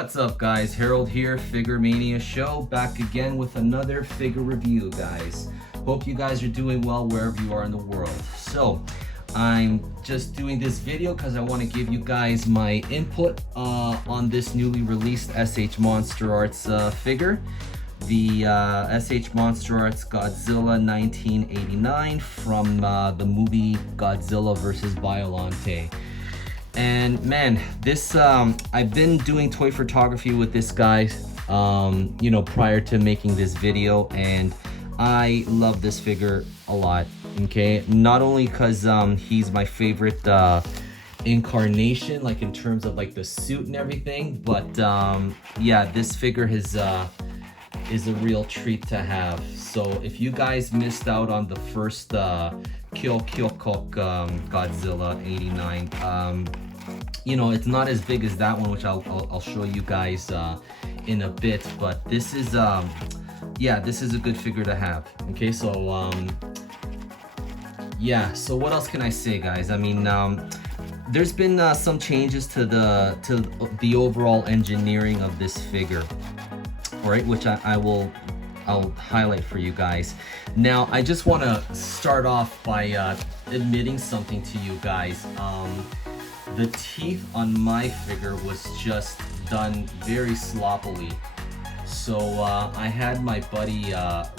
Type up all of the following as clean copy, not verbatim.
What's up guys, Harold here, Figure Mania Show, back again with another figure review guys. Hope you guys are doing well wherever you are in the world. So, I'm just doing this video because I want to give you guys my input on this newly released S.H.Monsterarts figure. The S.H.Monsterarts Godzilla 1989 from the movie Godzilla vs. Biollante. And man, this I've been doing toy photography with this guy you know, prior to making this video, and I love this figure a lot. Okay, not only because he's my favorite incarnation, like in terms of like the suit and everything, but yeah, this figure is a real treat to have. So if you guys missed out on the first Kyokyokok Godzilla 89, you know, it's not as big as that one, which I'll show you guys in a bit, but this is yeah, this is a good figure to have. Okay, so yeah, so what else can I say guys? I mean, there's been some changes to the overall engineering of this figure, all right, which I'll highlight for you guys. Now, I just want to start off by admitting something to you guys. The teeth on my figure was just done very sloppily. So I had my buddy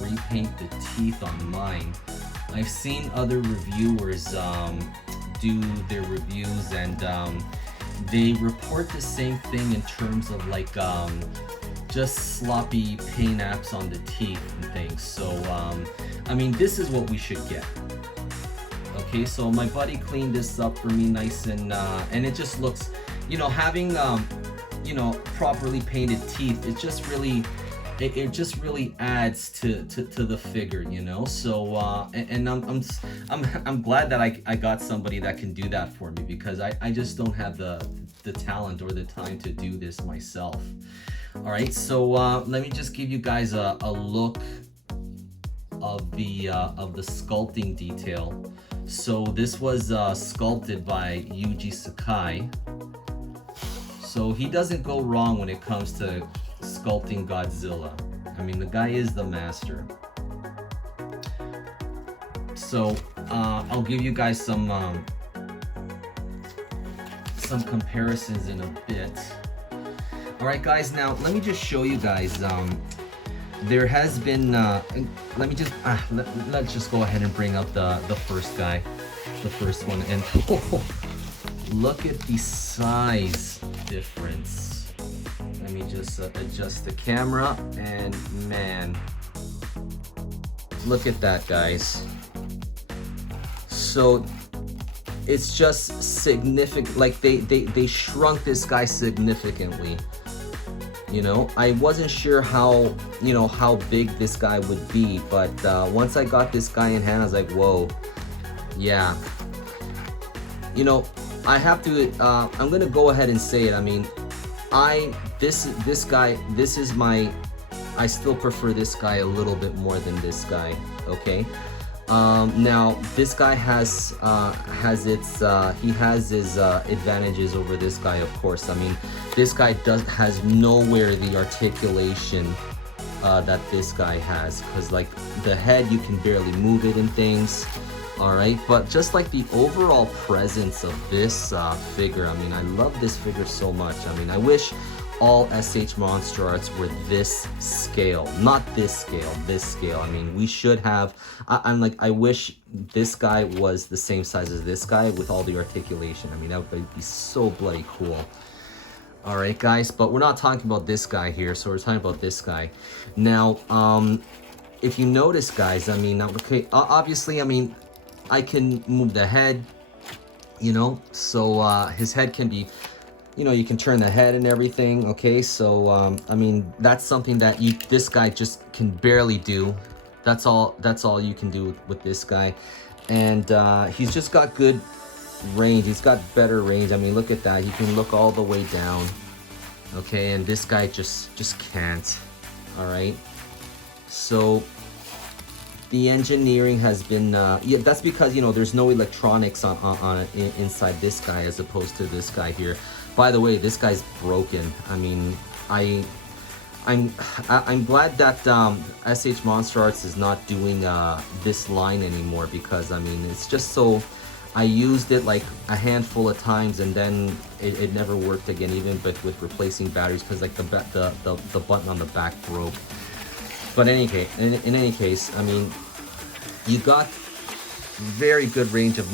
repaint the teeth on mine. I've seen other reviewers do their reviews, and they report the same thing in terms of like just sloppy paint apps on the teeth and things. So I mean, this is what we should get. Okay, so my buddy cleaned this up for me nice, and it just looks, you know, having you know, properly painted teeth, it just really adds to the figure, you know. So and I'm glad that I got somebody that can do that for me, because I just don't have the talent or the time to do this myself. All right, so let me just give you guys a look of the sculpting detail. So this was sculpted by Yuji Sakai. So he doesn't go wrong when it comes to sculpting Godzilla. I mean, the guy is the master. So I'll give you guys some comparisons in a bit. All right, guys. Now let me just show you guys. There has been. Let me just let's just go ahead and bring up the first guy, the first one, and oh, look at the size difference. Let me just adjust the camera, and man, look at that, guys. So it's just significant. Like they shrunk this guy significantly. You know, I wasn't sure how, you know, how big this guy would be, but once I got this guy in hand, I was like, whoa, yeah. You know, I have to, I'm gonna go ahead and say it. I mean, this guy, this is my, I still prefer this guy a little bit more than this guy, okay? Now this guy has its he has his advantages over this guy, of course. I mean, this guy has nowhere the articulation that this guy has, because like the head, you can barely move it and things. All right, but just like the overall presence of this figure, I mean, I love this figure so much. I mean, I wish all S.H.Monsterarts were this scale, not this scale, this scale. I mean, we should have, I'm like, I wish this guy was the same size as this guy with all the articulation. I mean, that would be so bloody cool. All right, guys, but we're not talking about this guy here, so we're talking about this guy. Now, if you notice, guys, I mean, okay, obviously, I mean, I can move the head, you know, so his head can be, you know, you can turn the head and everything. Okay, so I mean, that's something that this guy just can barely do. That's all you can do with this guy. And he's just got good range. He's got better range. I mean, look at that. He can look all the way down. Okay, and this guy just can't. All right, so the engineering has been yeah, that's because, you know, there's no electronics on inside this guy as opposed to this guy here. By the way, this guy's broken. I mean, I'm glad that S.H.Monsterarts is not doing this line anymore, because I mean, it's just so, I used it like a handful of times and then it never worked again, even but with replacing batteries, because like the button on the back broke. But in any case, I mean, you got very good range of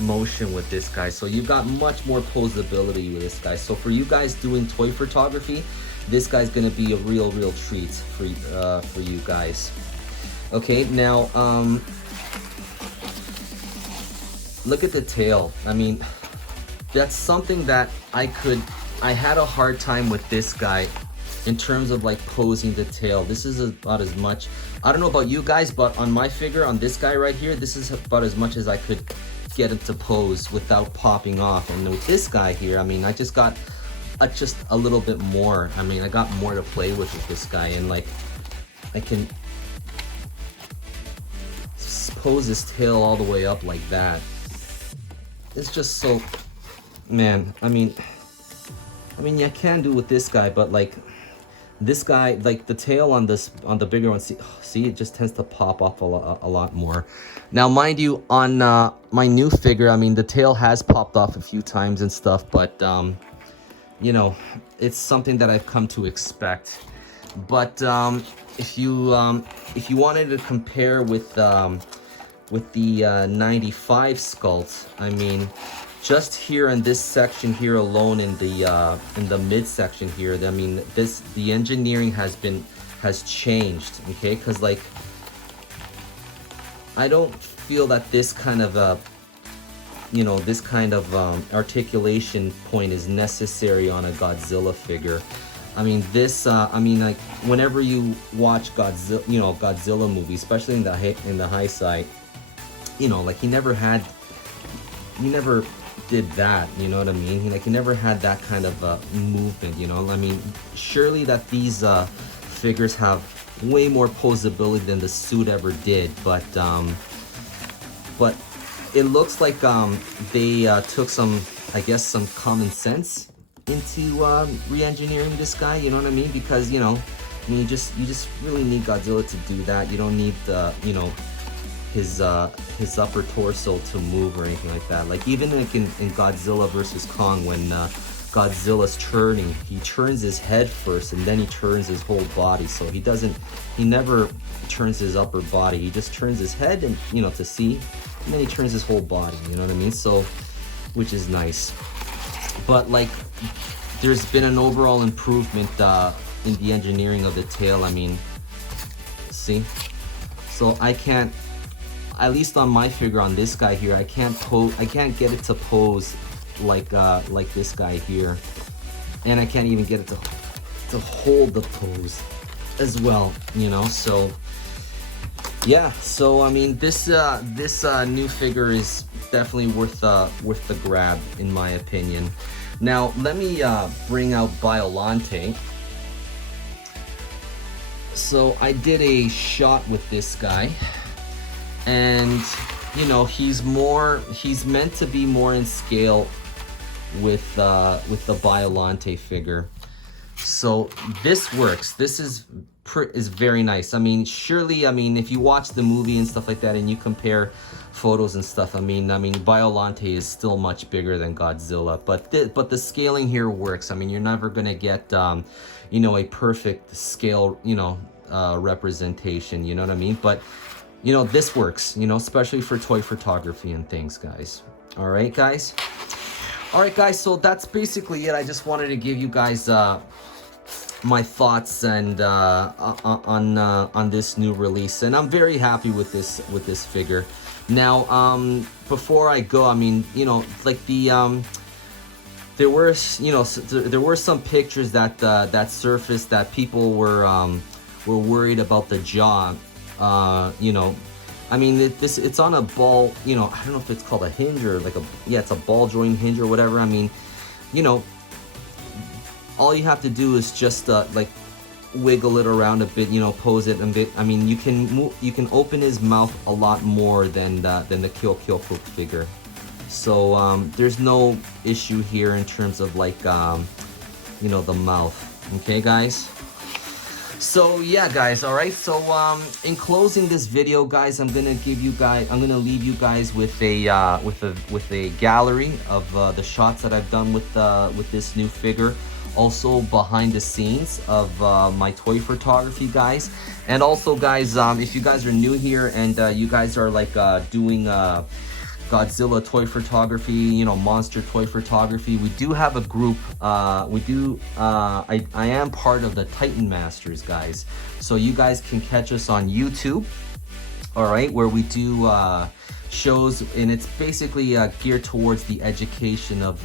motion with this guy, so you got much more posability with this guy. So for you guys doing toy photography, this guy's gonna be a real treat for you guys. Okay, now look at the tail. I mean, that's something that I had a hard time with this guy in terms of like posing the tail. This is about as much, I don't know about you guys, but on my figure, on this guy right here, this is about as much as I could get it to pose without popping off. And with this guy here, I mean, I just got just a little bit more. I mean, I got more to play with this guy, and like I can pose his tail all the way up like that. It's just so, man, I mean you can do with this guy, but like this guy, like the tail on the bigger one, see it just tends to pop off a lot more. Now mind you, on my new figure, I mean the tail has popped off a few times and stuff, but you know, it's something that I've come to expect. But if you wanted to compare with the 95 Sculpt, I mean, just here in this section here alone, in the midsection here, I mean, the engineering has changed, okay? Because like, I don't feel that this kind of articulation point is necessary on a Godzilla figure. I mean, this, I mean, like, whenever you watch Godzilla, Godzilla movies, especially in the high side, you know, like he never did that, you know what I mean? Like he never had that kind of movement, you know? I mean, surely that these figures have way more posability than the suit ever did, but it looks like they took some, I guess, some common sense into re-engineering this guy, you know what I mean? Because, you know, I mean, you just really need Godzilla to do that. You don't need the, you know, his upper torso to move or anything like that. Like even like in Godzilla versus Kong, when Godzilla's turning, he turns his head first and then he turns his whole body. So he never turns his upper body. He just turns his head and, you know, to see, and then he turns his whole body, you know what I mean? So, which is nice. But like, there's been an overall improvement in the engineering of the tail. I mean, see? So I can't, at least on my figure, on this guy here, I can't get it to pose like this guy here, and I can't even get it to hold the pose as well, you know. So yeah, so I mean, this new figure is definitely worth the grab, in my opinion. Now let me bring out Biollante. So I did a shot with this guy, and you know, he's meant to be more in scale with the Biollante figure. So this works. This is very nice. I mean, surely, I mean, if you watch the movie and stuff like that and you compare photos and stuff, I mean Biollante is still much bigger than Godzilla, but the scaling here works. I mean, you're never gonna get you know, a perfect scale, you know, representation, you know what I mean? But you know, this works, you know, especially for toy photography and things, guys. All right, guys. So that's basically it. I just wanted to give you guys my thoughts and on this new release, and I'm very happy with this figure. Now, before I go, I mean, you know, like there were some pictures that surfaced that people were worried about the jaw. You know, I mean, it's on a ball, you know, I don't know if it's called a hinge or like it's a ball joint hinge or whatever. I mean, you know, all you have to do is just like wiggle it around a bit, you know, pose it a bit. I mean, you can open his mouth a lot more than the Kyoko figure. So there's no issue here in terms of like you know, the mouth. Okay, guys. So yeah, guys, all right. So in closing this video, guys, I'm gonna leave you guys with a gallery of the shots that I've done with this new figure. Also behind the scenes of my toy photography, guys. And also, guys, if you guys are new here and you guys are like doing Godzilla toy photography, you know, monster toy photography, we do have a group. I am part of the Titan Masters, guys. So you guys can catch us on YouTube, all right, where we do shows, and it's basically geared towards the education of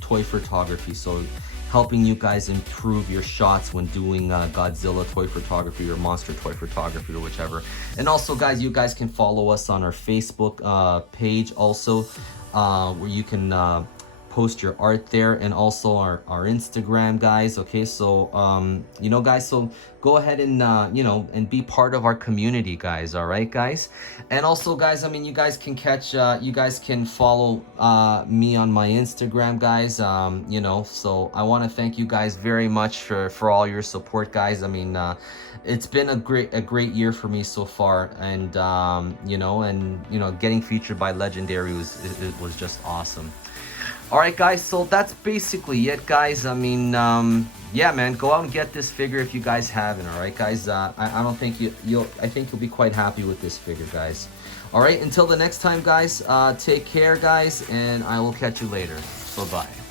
toy photography. So helping you guys improve your shots when doing Godzilla toy photography or monster toy photography or whichever. And also, guys, you guys can follow us on our Facebook page also, where you can post your art there, and also our Instagram, guys. Okay, so you know, guys, so go ahead and you know, and be part of our community, guys. All right, guys. And also, guys, I mean, you guys can catch you guys can follow me on my Instagram, guys. You know, so I want to thank you guys very much for all your support, guys. I mean, it's been a great year for me so far, and you know, getting featured by Legendary was just awesome. All right, guys, so that's basically it, guys. I mean, yeah, man, go out and get this figure if you guys haven't. All right, guys. I don't think I think you'll be quite happy with this figure, guys. All right, until the next time, guys. Take care, guys, and I will catch you later. Bye-bye.